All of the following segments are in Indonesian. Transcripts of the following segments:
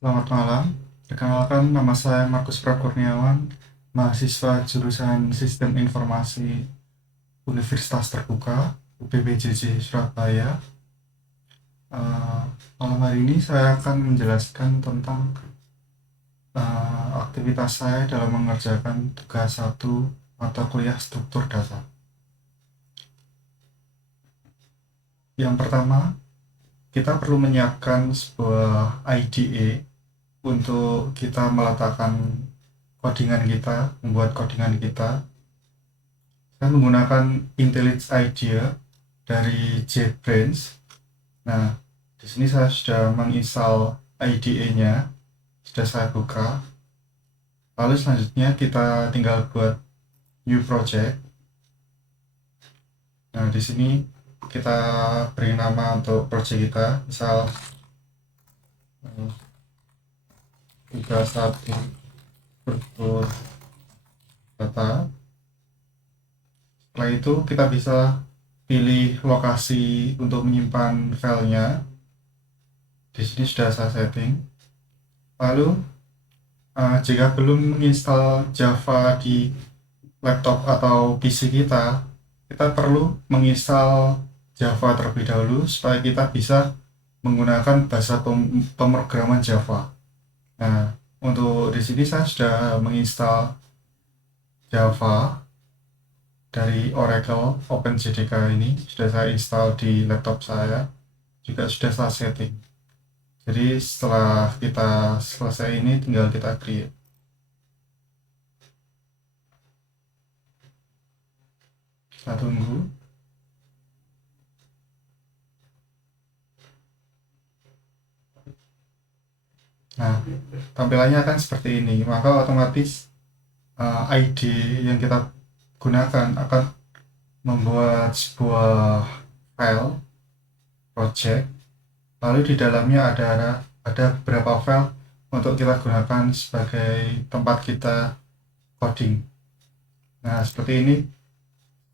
Selamat malam, perkenalkan nama saya Markus Prakurniawan, mahasiswa jurusan Sistem Informasi Universitas Terbuka UPBJJ Surabaya. Eh, Malam hari ini saya akan menjelaskan tentang aktivitas saya dalam mengerjakan tugas satu mata kuliah struktur data. Yang pertama, kita perlu menyiapkan sebuah IDE untuk kita meletakkan codingan kita, membuat codingan kita. Saya menggunakan IntelliJ IDEA dari JetBrains. Nah, di sini saya sudah menginstal IDE-nya, sudah saya buka. Lalu selanjutnya kita tinggal buat new project. Nah, di sini kita beri nama untuk project kita, misal 31 struktur data. Setelah itu kita bisa pilih lokasi untuk menyimpan filenya. Di sini sudah saya setting. Lalu jika belum menginstal Java di laptop atau PC kita, kita perlu menginstal Java terlebih dahulu supaya kita bisa menggunakan bahasa pemrograman Java. Nah, untuk di sini saya sudah menginstal Java dari Oracle OpenJDK ini, sudah saya install di laptop saya, juga sudah saya setting. Jadi setelah kita selesai ini tinggal kita create. Kita tunggu. Nah, tampilannya akan seperti ini. Maka otomatis ID yang kita gunakan akan membuat sebuah file project. Lalu di dalamnya ada beberapa file untuk kita gunakan sebagai tempat kita coding. Nah, seperti ini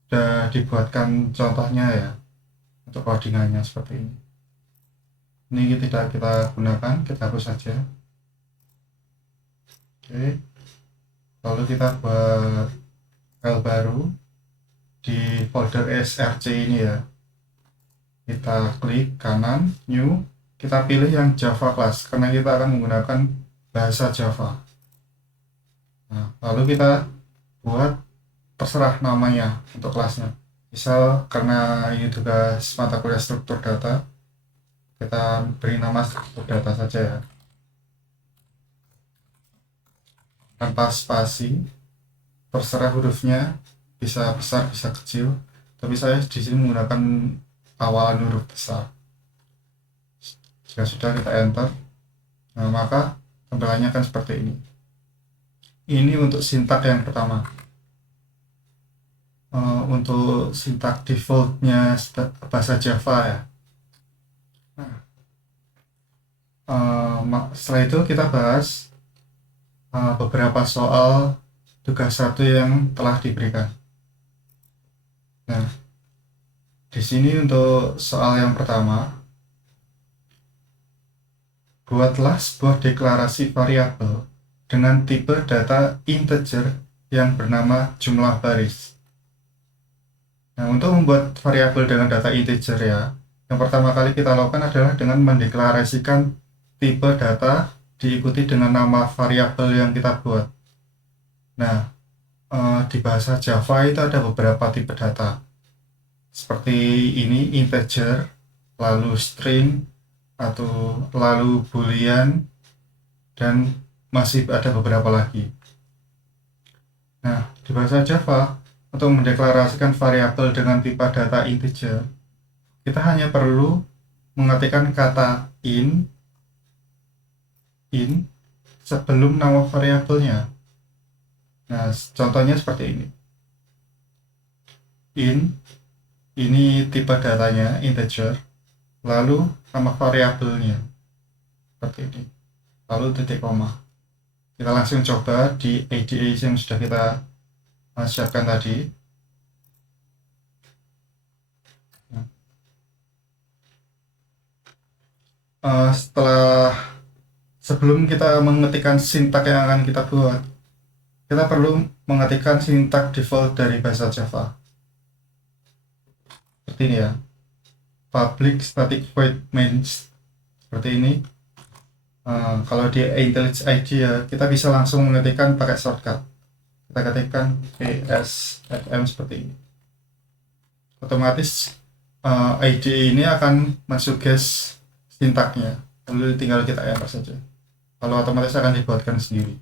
sudah dibuatkan contohnya ya untuk codingannya seperti ini. Ini tidak kita gunakan, kita hapus saja. Oke. Lalu kita buat file baru di folder src ini ya. Kita klik kanan, new, kita pilih yang Java class karena kita akan menggunakan bahasa Java. Nah, lalu kita buat terserah namanya untuk kelasnya. Misal karena ini tugas mata kuliah struktur data, kita beri nama struktur data saja ya. Tanpa spasi, terserah hurufnya, bisa besar bisa kecil, tapi saya di sini menggunakan awalan huruf besar. Jika sudah kita enter, nah maka tampilannya akan seperti ini. Ini untuk sintak yang pertama. Untuk sintak defaultnya bahasa Java ya. Setelah itu kita bahas beberapa soal tugas satu yang telah diberikan. Nah, di sini untuk soal yang pertama, buatlah sebuah deklarasi variabel dengan tipe data integer yang bernama jumlah baris. Nah, untuk membuat variabel dengan data integer ya, yang pertama kali kita lakukan adalah dengan mendeklarasikan tipe data diikuti dengan nama variabel yang kita buat. Nah, di bahasa Java itu ada beberapa tipe data. Seperti ini, integer, lalu string, atau lalu boolean, dan masih ada beberapa lagi. Nah, di bahasa Java, untuk mendeklarasikan variabel dengan tipe data integer, kita hanya perlu mengetikkan kata in sebelum nama variabelnya. Nah, contohnya seperti ini. Ini tipe datanya integer, lalu nama variabelnya seperti ini, lalu titik koma. Kita langsung coba di IDE yang sudah kita siapkan tadi. Setelah sebelum kita mengetikkan sintak yang akan kita buat, kita perlu mengetikkan sintak default dari bahasa Java. Seperti ini ya. Public static void main seperti ini. Kalau di IntelliJ IDE ya, kita bisa langsung mengetikkan pakai shortcut. Kita ketikkan ESFM seperti ini. Otomatis IDE ini akan mensuggest sintaknya. Lalu tinggal kita enter saja. Lalu otomatis akan dibuatkan sendiri.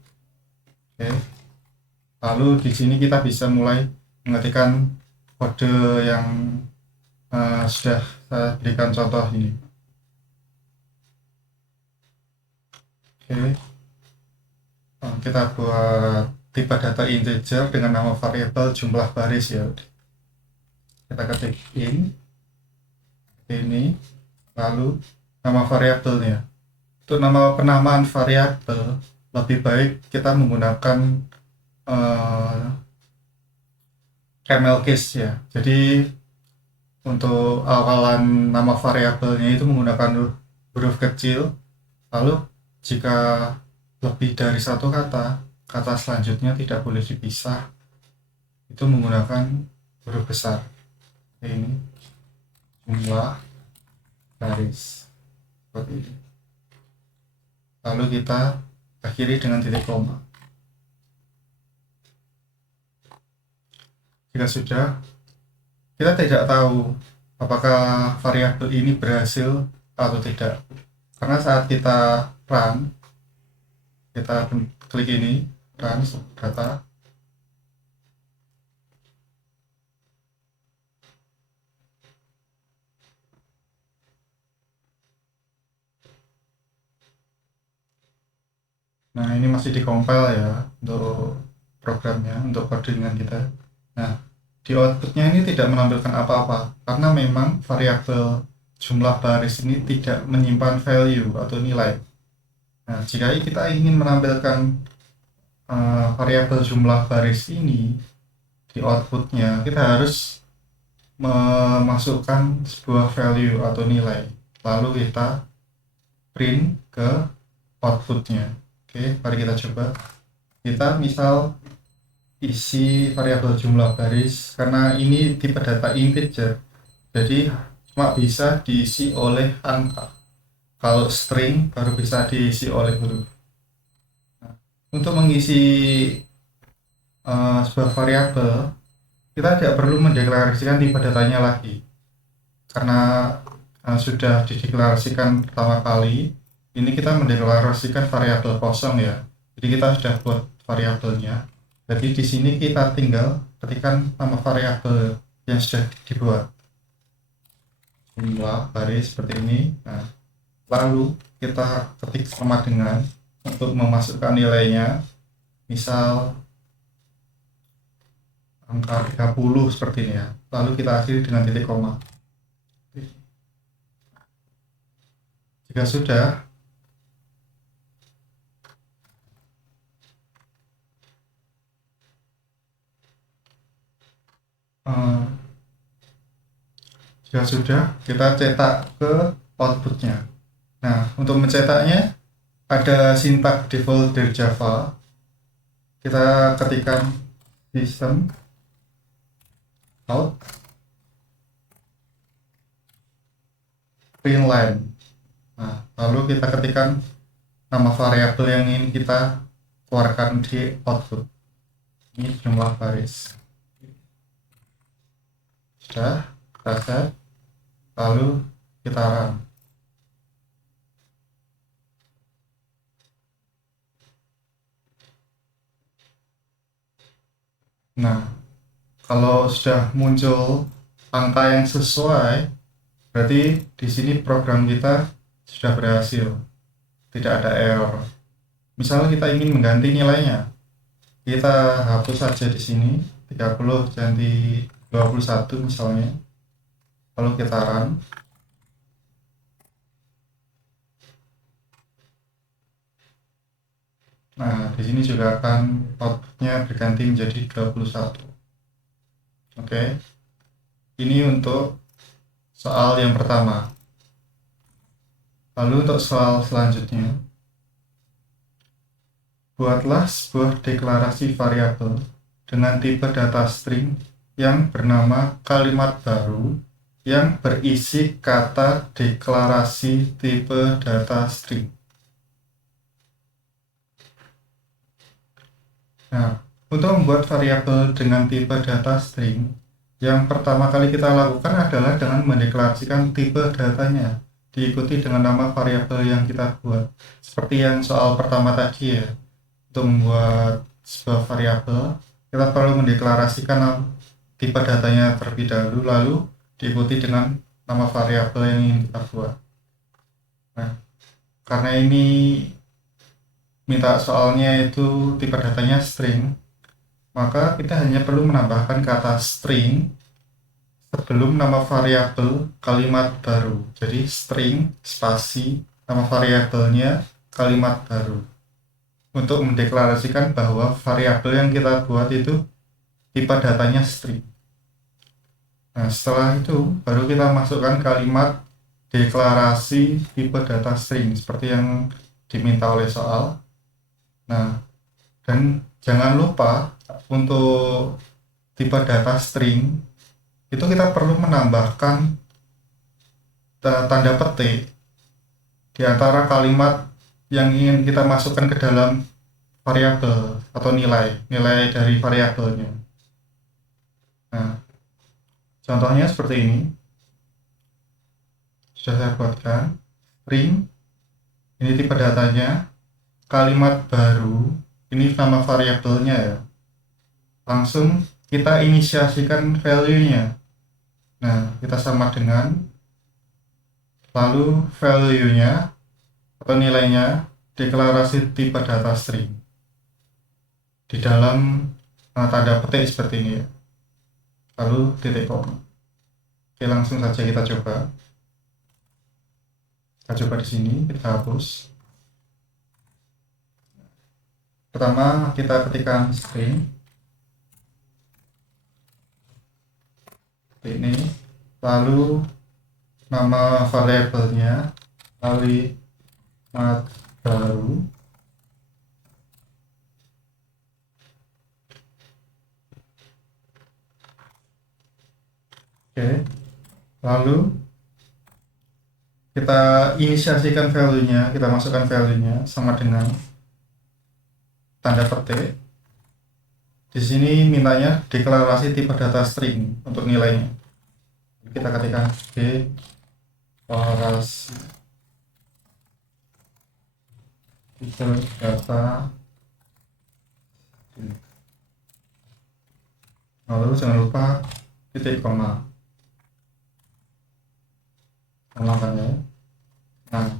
Oke. Lalu di sini kita bisa mulai mengetikkan kode yang sudah saya berikan contoh ini. Oke. Kita buat tipe data integer dengan nama variabel jumlah baris ya. Kita ketik ini, lalu nama variabelnya. Untuk nama penamaan variabel lebih baik kita menggunakan camel case ya. Jadi untuk awalan nama variabelnya itu menggunakan huruf kecil, lalu jika lebih dari satu kata selanjutnya tidak boleh dipisah, itu menggunakan huruf besar. Ini jumlah baris seperti ini. Lalu kita akhiri dengan titik koma. Jika sudah, kita tidak tahu apakah variabel ini berhasil atau tidak, karena saat kita run, kita klik ini run data, nah ini masih dikompil ya untuk programnya, untuk codingan kita. Nah, di outputnya ini tidak menampilkan apa-apa karena memang variabel jumlah baris ini tidak menyimpan value atau nilai. Nah, jika kita ingin menampilkan variabel jumlah baris ini di outputnya, kita harus memasukkan sebuah value atau nilai, lalu kita print ke outputnya. Oke, mari kita coba. Kita misal isi variabel jumlah baris, karena ini tipe data integer, jadi cuma bisa diisi oleh angka. Kalau string baru bisa diisi oleh huruf. Nah, untuk mengisi sebuah variabel, kita tidak perlu mendeklarasikan tipe datanya lagi, karena sudah dideklarasikan pertama kali. Ini kita mendeklarasikan variabel kosong ya, jadi kita sudah buat variabelnya. Jadi di sini kita tinggal ketikkan nama variabel yang sudah dibuat, jumlah baris seperti ini. Nah, lalu kita ketik sama dengan untuk memasukkan nilainya, misal angka 30 seperti ini ya. Lalu kita akhiri dengan titik koma. Jika sudah, kita cetak ke outputnya. Nah, untuk mencetaknya ada sintak default dari Java. Kita ketikkan system out print line. Nah, lalu kita ketikkan nama variabel yang ingin kita keluarkan di output. Ini jumlah baris. Sudah, kita set, lalu kita run. Nah, kalau sudah muncul angka yang sesuai, berarti di sini program kita sudah berhasil, tidak ada error. Misalnya kita ingin mengganti nilainya, kita hapus saja di sini 30 ganti 21 misalnya, lalu kita run. Nah, di sini juga akan outputnya berganti menjadi 21. Oke, ini untuk soal yang pertama. Lalu untuk soal selanjutnya, Buatlah sebuah deklarasi variabel dengan tipe data string yang bernama kalimat baru yang berisi kata deklarasi tipe data string. Nah, untuk membuat variabel dengan tipe data string, yang pertama kali kita lakukan adalah dengan mendeklarasikan tipe datanya, diikuti dengan nama variabel yang kita buat. Seperti yang soal pertama tadi ya, untuk membuat sebuah variabel, kita perlu mendeklarasikan tipe datanya terlebih dahulu, lalu diikuti dengan nama variabel yang ingin kita buat. Nah, karena ini minta soalnya itu tipe datanya string, maka kita hanya perlu menambahkan kata string sebelum nama variabel kalimat baru. Jadi string spasi nama variabelnya kalimat baru untuk mendeklarasikan bahwa variabel yang kita buat itu tipe datanya string. Nah, setelah itu baru kita masukkan kalimat deklarasi tipe data string seperti yang diminta oleh soal. Nah, dan jangan lupa untuk tipe data string itu kita perlu menambahkan tanda petik di antara kalimat yang ingin kita masukkan ke dalam variabel atau nilai dari variabelnya. Nah, contohnya seperti ini. Sudah saya buatkan string, ini tipe datanya, kalimat baru, ini nama variabelnya ya. Langsung kita inisiasikan value-nya. Nah, kita sama dengan, lalu value-nya atau nilainya deklarasi tipe data string di dalam tanda petik seperti ini ya. Lalu titik koma. Oke, langsung saja kita coba. Kita coba di sini, kita hapus. Pertama kita ketikkan string ini, lalu nama variabelnya kalimat baru, oke, lalu kita inisiasikan value-nya, kita masukkan value-nya sama dengan tanda petik. Di sini mintanya deklarasi tipe data string untuk nilainya. Kita ketikkan deklarasi tipe data. Lalu jangan lupa titik koma. Ulangannya. Nah,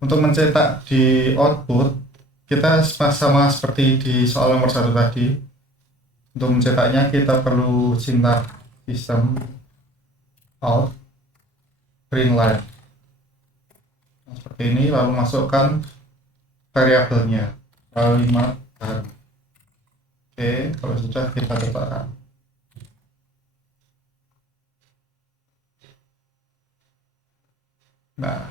untuk mencetak di output kita sama seperti di soal nomor 1 tadi. Untuk mencetaknya kita perlu sintak system out print line. Nah, seperti ini, lalu masukkan variabelnya kalimat baru. Oke, kalau sudah kita cetakkan. Nah,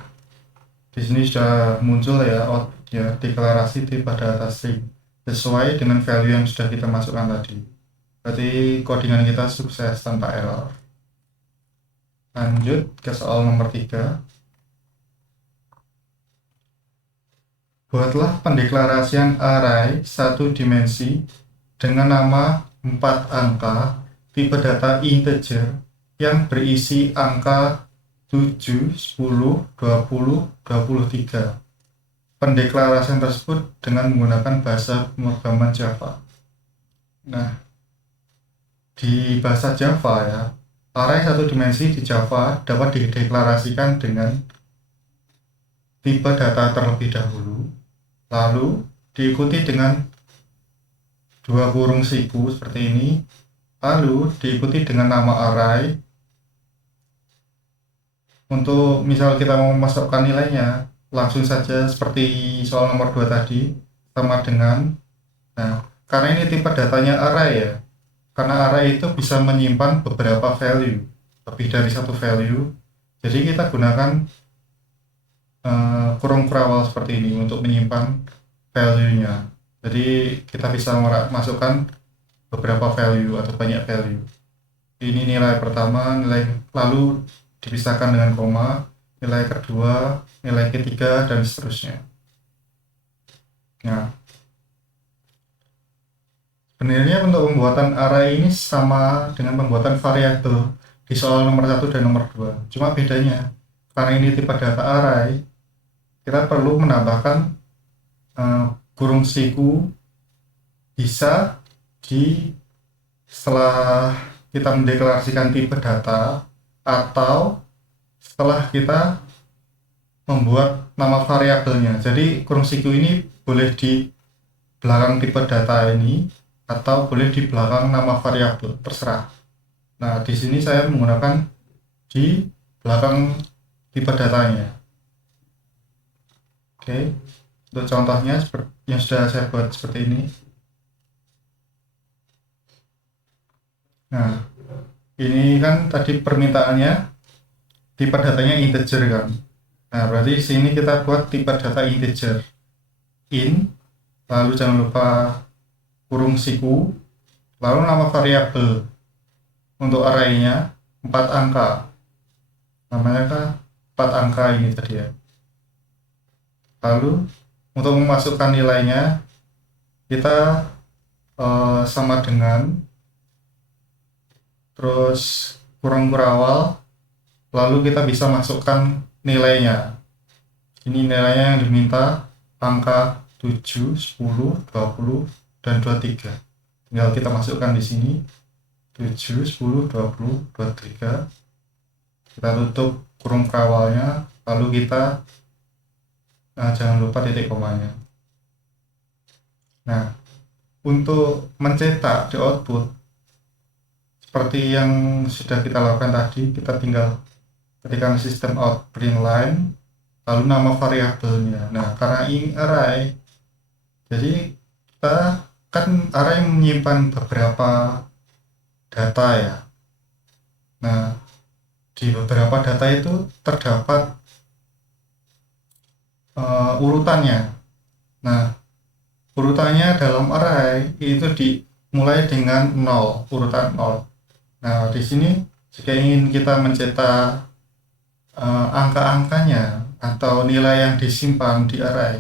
di sini sudah muncul ya outputnya, deklarasi tipe data string sesuai dengan value yang sudah kita masukkan tadi. Berarti codingan kita sukses tanpa error. Lanjut ke soal nomor 3. Buatlah pendeklarasian array satu dimensi dengan nama 4 angka tipe data integer yang berisi angka 7, 10, 20, 23. Pendeklarasian tersebut dengan menggunakan bahasa pemrograman Java. Nah, di bahasa Java ya, array satu dimensi di Java dapat dideklarasikan dengan tipe data terlebih dahulu, lalu diikuti dengan 2 kurung siku seperti ini, lalu diikuti dengan nama array. Untuk misal kita mau memasukkan nilainya, langsung saja seperti soal nomor 2 tadi, sama dengan, nah, karena ini tipe datanya array ya, karena array itu bisa menyimpan beberapa value, lebih dari satu value, jadi kita gunakan kurung kurawal seperti ini untuk menyimpan value-nya. Jadi kita bisa masukkan beberapa value atau banyak value. Ini nilai pertama, nilai lalu dipisahkan dengan koma, nilai kedua, nilai ketiga, dan seterusnya. Nah, sebenarnya untuk pembuatan array ini sama dengan pembuatan variabel di soal nomor 1 dan nomor 2. Cuma bedanya, karena ini tipe data array, kita perlu menambahkan kurung siku bisa di setelah kita mendeklarasikan tipe data atau setelah kita membuat nama variabelnya. Jadi kurung siku ini boleh di belakang tipe data ini atau boleh di belakang nama variabel, terserah. Nah, di sini saya menggunakan di belakang tipe datanya. Oke, untuk contohnya yang sudah saya buat seperti ini. Nah, ini kan tadi permintaannya tipe datanya integer kan. Nah, berarti di sini kita buat tipe data integer. In, lalu jangan lupa kurung siku, lalu nama variabel. Untuk array-nya 4 angka. Namanya kan 4 angka ini tadi ya. Lalu untuk memasukkan nilainya kita sama dengan terus kurung kurawal, lalu kita bisa masukkan nilainya. Ini nilainya yang diminta angka 7, 10, 20, dan 23. Tinggal kita masukkan di sini 7, 10, 20, 23. Kita tutup kurung kurawalnya, lalu kita jangan lupa titik komanya. Nah, untuk mencetak di output seperti yang sudah kita lakukan tadi, kita tinggal ketikkan sistem out print line, lalu nama variabelnya. Nah, karena ini array, jadi kita kan array menyimpan beberapa data ya. Nah, di beberapa data itu terdapat urutannya. Nah, urutannya dalam array itu dimulai dengan 0, urutan 0. Nah, di sini jika ingin kita mencetak angka-angkanya atau nilai yang disimpan di array,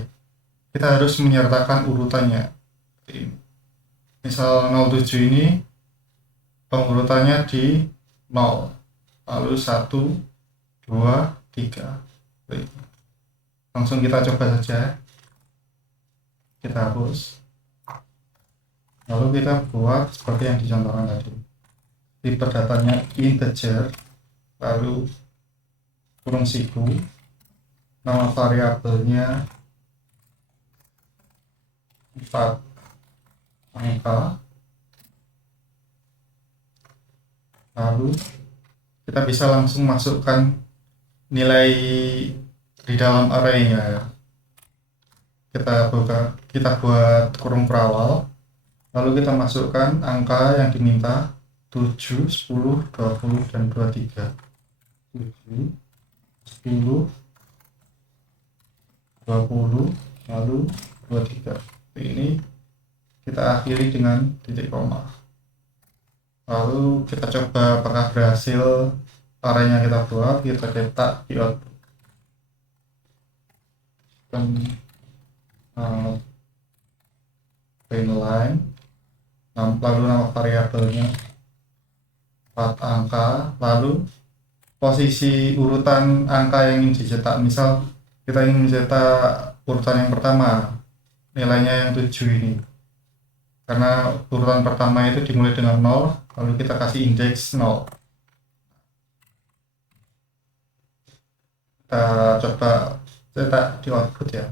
kita harus menyertakan urutannya. Misal 07 ini pengurutannya di 0, lalu 1, 2, 3. Langsung kita coba saja. Kita hapus. Lalu kita buat seperti yang dicontohkan tadi. Tipe datanya integer, lalu kurung siku, nama variabelnya 4 angka, lalu kita bisa langsung masukkan nilai di dalam array-nya ya. Kita buat kurung kurawal, lalu kita masukkan angka yang diminta 7, 10, 20, dan 23. 7, 10, 20, lalu 23. Ini kita akhiri dengan titik koma. Lalu kita coba apakah berhasil array-nya kita buat, kita cetak di output. Print line, lalu nama variabelnya 4 angka, lalu posisi urutan angka yang ingin dicetak. Misal kita ingin mencetak urutan yang pertama, nilainya yang 7 ini, karena urutan pertama itu dimulai dengan 0, lalu kita kasih indeks 0. Kita coba cetak di output ya.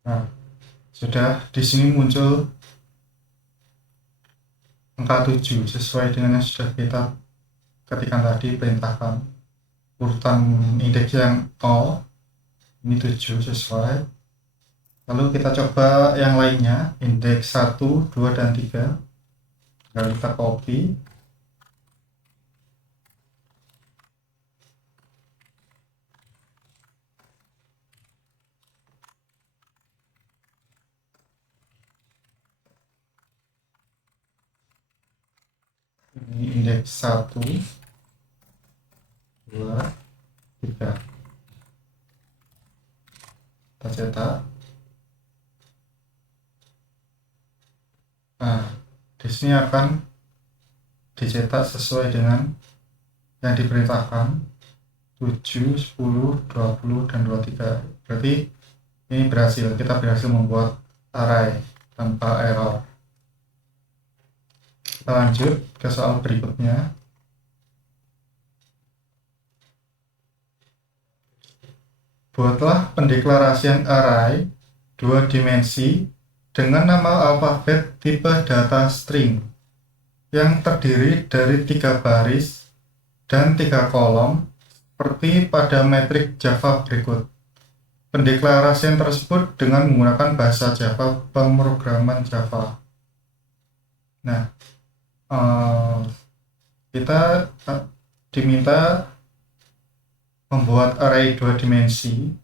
Nah, sudah di sini muncul angka 7 sesuai dengan yang sudah kita ketikkan tadi, perintahkan urutan indeks yang 0, ini 7 sesuai. Lalu kita coba yang lainnya, indeks 1, 2, dan 3. Lalu kita copy, Ini indeks 1, 2, 3. Kita cetak. Nah, di sini akan dicetak sesuai dengan yang diperintahkan 7, 10, 20, dan 23. Berarti ini berhasil, kita berhasil membuat array tanpa error. Kita lanjut ke soal berikutnya. Buatlah pendeklarasian array 2 dimensi dengan nama alfabet tipe data string yang terdiri dari 3 baris dan 3 kolom seperti pada metrik Java berikut. Pendeklarasian tersebut dengan menggunakan bahasa Java, pemrograman Java. Nah, kita diminta membuat array 2 dimensi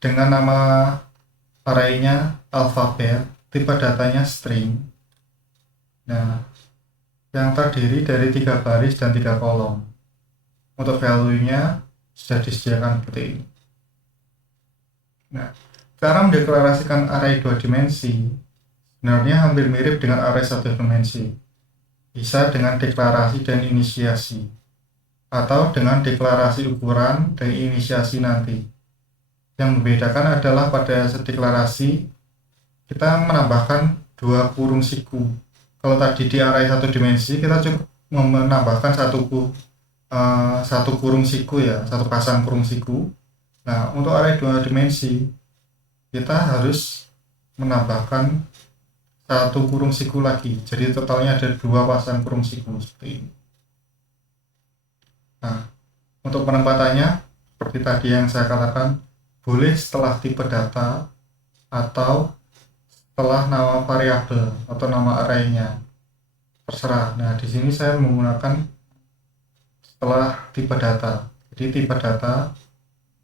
dengan nama arraynya alfabet, tipe datanya string. Nah, yang terdiri dari 3 baris dan 3 kolom. Untuk value-nya sudah disediakan seperti ini. Nah, cara mendeklarasikan array 2 dimensi sebenarnya hampir mirip dengan array 1 dimensi. Bisa dengan deklarasi dan inisiasi, atau dengan deklarasi ukuran dan inisiasi nanti. Yang membedakan adalah pada deklarasi kita menambahkan 2 kurung siku. Kalau tadi di array 1 dimensi kita cukup menambahkan satu kurung siku ya, satu pasang kurung siku. Nah, untuk array 2 dimensi kita harus menambahkan 1 kurung siku lagi. Jadi totalnya ada 2 pasang kurung siku seperti ini. Nah, untuk penempatannya seperti tadi yang saya katakan, boleh setelah tipe data atau setelah nama variabel atau nama arraynya, terserah. Nah, di sini saya menggunakan setelah tipe data. Jadi tipe data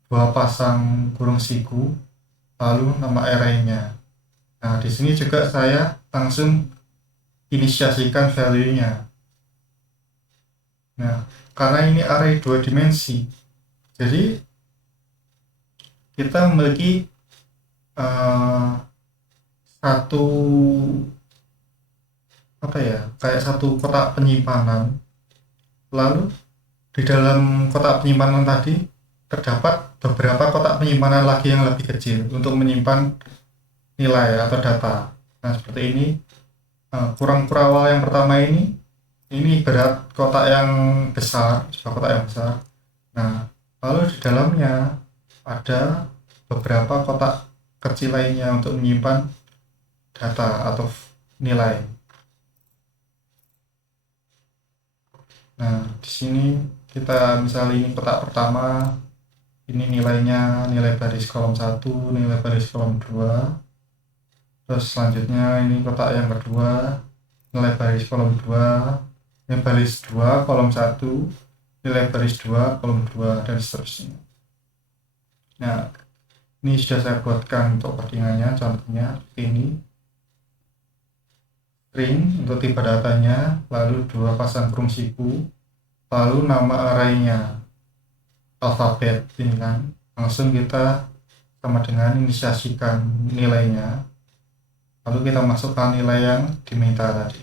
2 pasang kurung siku lalu nama arraynya. Nah, di sini juga saya langsung inisiasikan value-nya. Nah, karena ini array 2 dimensi, jadi kita memiliki satu kayak satu kotak penyimpanan. Lalu di dalam kotak penyimpanan tadi terdapat beberapa kotak penyimpanan lagi yang lebih kecil untuk menyimpan nilai atau data. Nah, seperti ini. Kurang kurawal yang pertama ini berat kotak yang besar, sebuah kotak yang besar. Nah, lalu di dalamnya ada beberapa kotak kecil lainnya untuk menyimpan data atau nilai. Nah, di sini kita misalnya ini kotak pertama, ini nilainya nilai baris kolom 1, nilai baris kolom 2. Terus selanjutnya ini kotak yang kedua, nilai baris kolom 2, nilai baris 2 kolom 1, nilai baris 2 kolom 2, dan seterusnya. Nah, ini sudah saya buatkan untuk codingannya, contohnya seperti ini. String untuk tipe datanya, lalu 2 pasang kurung siku, lalu nama arraynya alfabet ini kan. Langsung kita sama dengan inisiasikan nilainya, lalu kita masukkan nilai yang diminta tadi.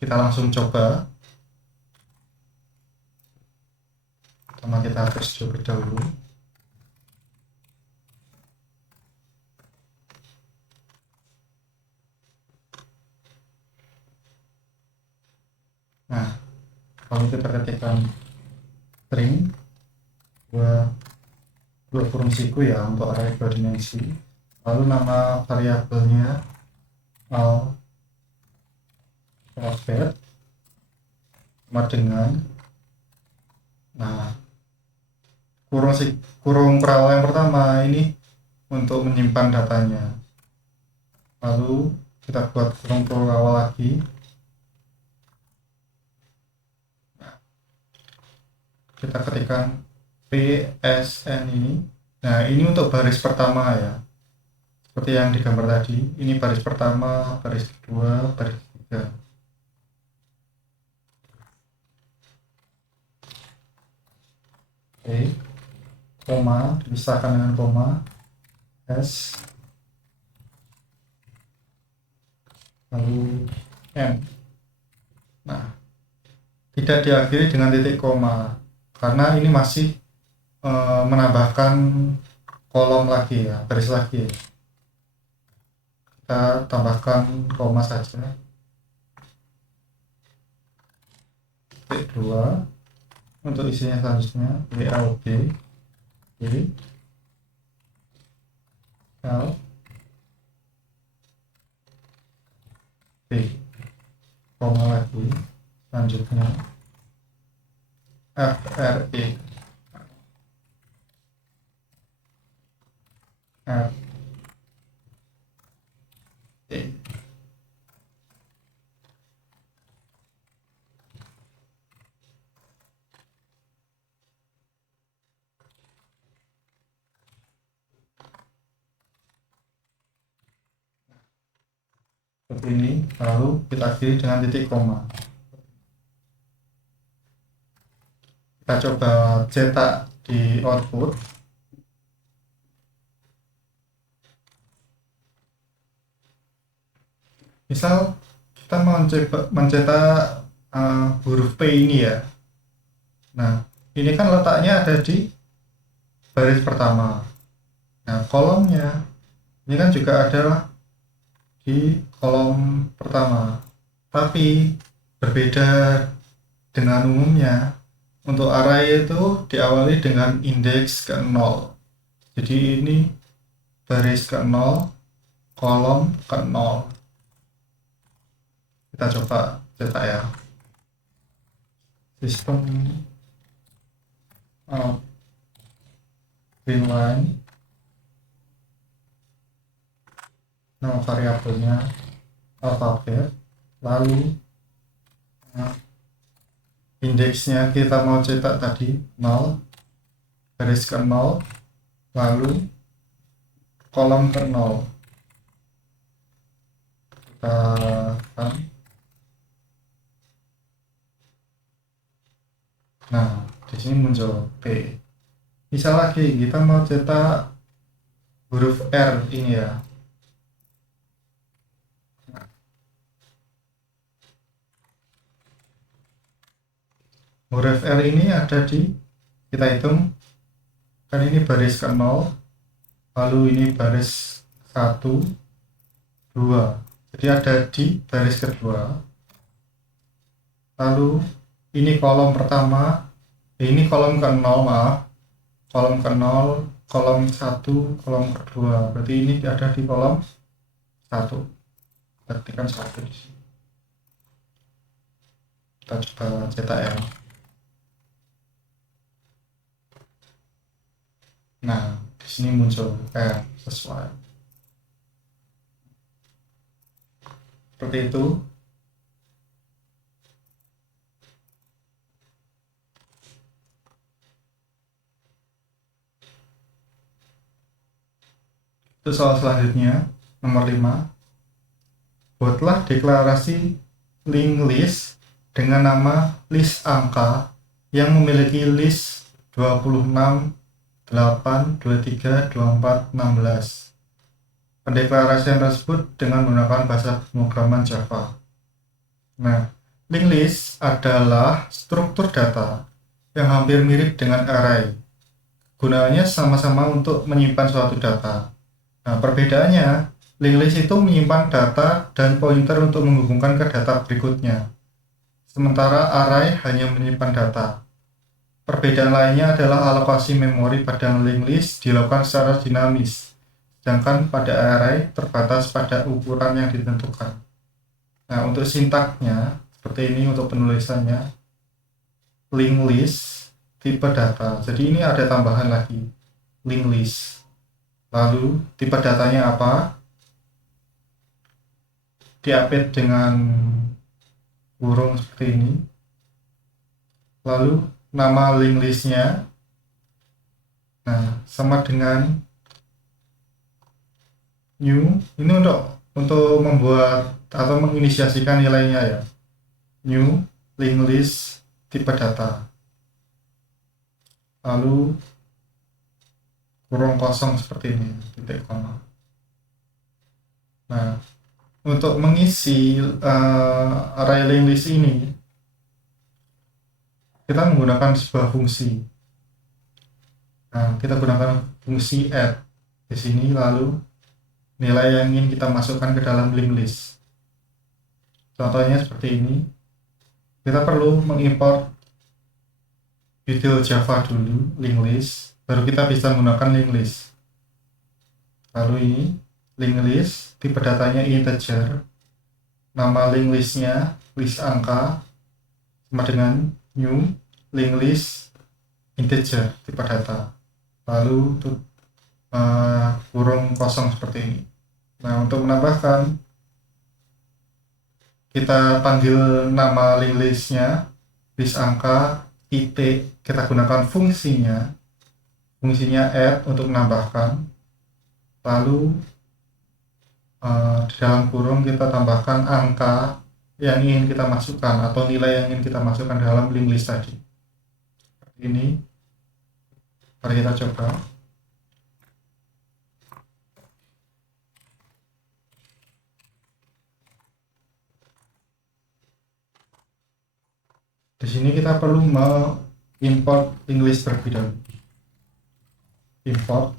Kita langsung coba. Pertama kita hapus terlebih dahulu. Nah, kalau kita ketikkan string dua kurung siku ya untuk array 2 dimensi, lalu nama variabelnya alphabet sama dengan kurung perawal yang pertama ini untuk menyimpan datanya, lalu kita buat kurung perawal lagi. Kita ketikkan PSN ini. Nah, ini untuk baris pertama ya. seperti yang digambar tadi. Ini baris pertama, baris kedua, baris ketiga. Oke, koma dipisahkan dengan koma, S, lalu N. Nah, tidak diakhiri dengan titik koma karena ini masih menambahkan kolom lagi ya, baris lagi. Kita tambahkan koma saja. Titik 2 untuk isinya selanjutnya WAB B L B, koma lagi, selanjutnya FRE R E. Seperti ini, lalu kita akhiri dengan titik koma. Kita coba cetak di output. Misal kita mau mencetak huruf P ini ya. Nah, ini kan letaknya ada di baris pertama. Nah, kolomnya ini kan juga adalah di kolom pertama. Tapi berbeda dengan umumnya, untuk array itu diawali dengan indeks ke 0. Jadi ini baris ke 0, kolom ke 0. Kita coba cetak ya. Sistem inline, nama variabelnya alfabet, lalu indeksnya kita mau cetak tadi 0, baris ke 0, lalu kolom ke 0. Kita nah, di sini muncul P. Bisa lagi kita mau cetak huruf R ini ya. Huruf R ini ada di, kita hitung kan ini baris ke 0, lalu ini baris 1, 2. Jadi ada di baris kedua. Lalu ini kolom pertama, ini kolom ke 0, maaf. Kolom ke 0, kolom 1, kolom kedua. Berarti ini ada di kolom 1. Berarti kan 1 di sini. Kita coba cetak ya. Nah, di sini muncul sesuai. Seperti itu. Itu soal selanjutnya, nomor 5. Buatlah deklarasi linked list dengan nama list angka yang memiliki list 26, 8, 23, 24, 16. Pendeklarasian tersebut dengan menggunakan bahasa pemrograman Java. Nah, linked list adalah struktur data yang hampir mirip dengan array. Gunanya sama-sama untuk menyimpan suatu data. Nah, perbedaannya, linked list itu menyimpan data dan pointer untuk menghubungkan ke data berikutnya. Sementara array hanya menyimpan data. Perbedaan lainnya adalah alokasi memori pada linked list dilakukan secara dinamis, sedangkan pada array terbatas pada ukuran yang ditentukan. Nah, untuk sintaknya, seperti ini untuk penulisannya, linked list, tipe data. Jadi ini ada tambahan lagi, linked list. Lalu tipe datanya apa? Diupdate dengan kurung seperti ini. Lalu nama linked listnya, nah sama dengan new ini untuk membuat atau menginisiasikan nilainya ya. New linked list tipe data. Lalu kurung kosong seperti ini, titik koma. Nah, untuk mengisi array linked list ini, kita menggunakan sebuah fungsi. Nah, kita gunakan fungsi add di sini, lalu nilai yang ingin kita masukkan ke dalam linked list. Contohnya seperti ini. Kita perlu mengimport util Java dulu, linked list, baru kita bisa menggunakan linked list. Lalu ini linked list, tipe datanya integer, nama linked listnya list angka, sama dengan new linked list integer tipe data. Lalu kurung kosong seperti ini. Nah, untuk menambahkan, kita panggil nama linked listnya list angka titik, kita gunakan fungsinya add untuk menambahkan, lalu di dalam kurung kita tambahkan angka yang ingin kita masukkan atau nilai yang ingin kita masukkan dalam linked list tadi. Ini mari kita coba. Di sini kita perlu mengimport linked list terlebih dahulu. Import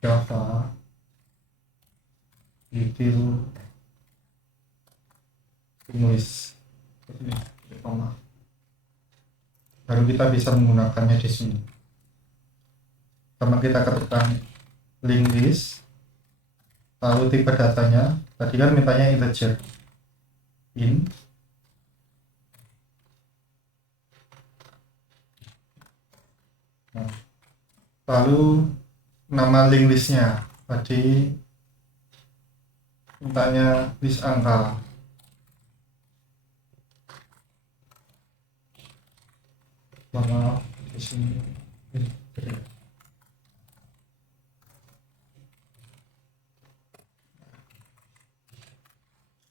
Java util linked list. Baru kita bisa menggunakannya di sini. Karena kita ketikkan linked list, lalu tipe datanya tadi kan mintanya integer, in lalu nama linked listnya tadi mintanya list angka, maaf di sini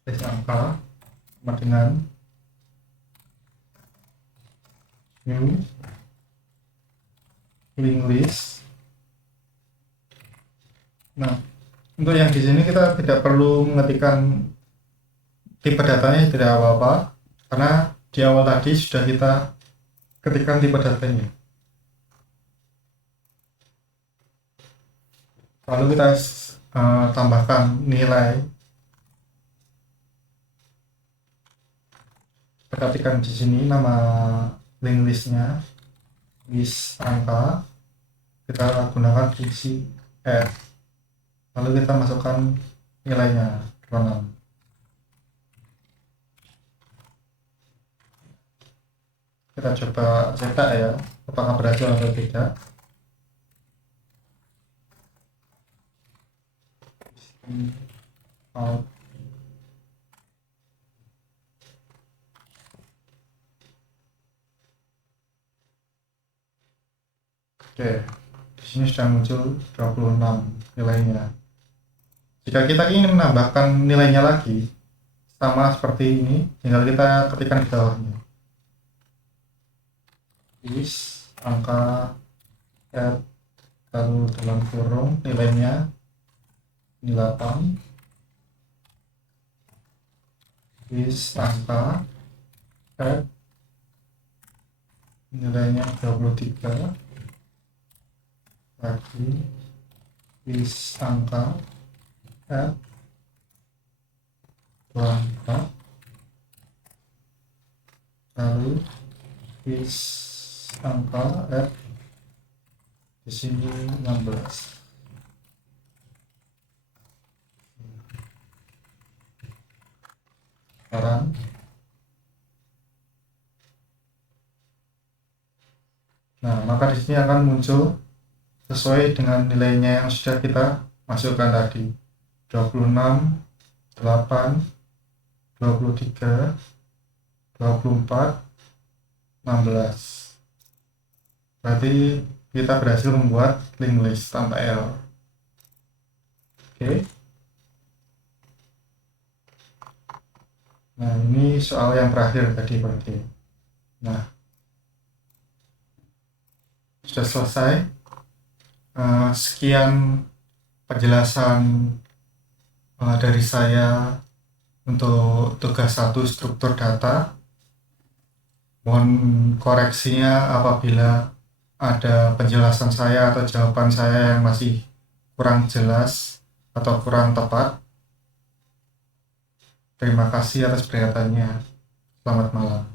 list angka sama dengan new linked list. Nah, untuk yang di sini kita tidak perlu mengetikkan tipe datanya, tidak apa-apa, karena di awal tadi sudah kita ketikkan tipe datanya. Lalu kita tambahkan nilai, kita ketikkan di sini nama linked listnya list angka, kita gunakan fungsi add, lalu kita masukkan nilainya 26. Kita coba cetak ya, apakah berhasil atau tidak. Out. Oke, di sini sudah muncul 26 nilainya. Jika kita ingin menambahkan nilainya lagi, sama seperti ini, tinggal kita ketikkan di bawahnya. List angka add, lalu dalam kurung nilainya 8, list angka add, nilainya 23, lagi list angka add 24, lalu list angka add di sini 16. Sekarang maka di sini akan muncul sesuai dengan nilainya yang sudah kita masukkan tadi, 26, 8, 23, 24, 16. Berarti kita berhasil membuat linked list tanpa error. Oke. Nah, ini soal yang terakhir tadi berarti. Nah, sudah selesai. Sekian penjelasan dari saya untuk tugas satu struktur data. Mohon koreksinya apabila ada penjelasan saya atau jawaban saya yang masih kurang jelas atau kurang tepat. Terima kasih atas perhatiannya. Selamat malam.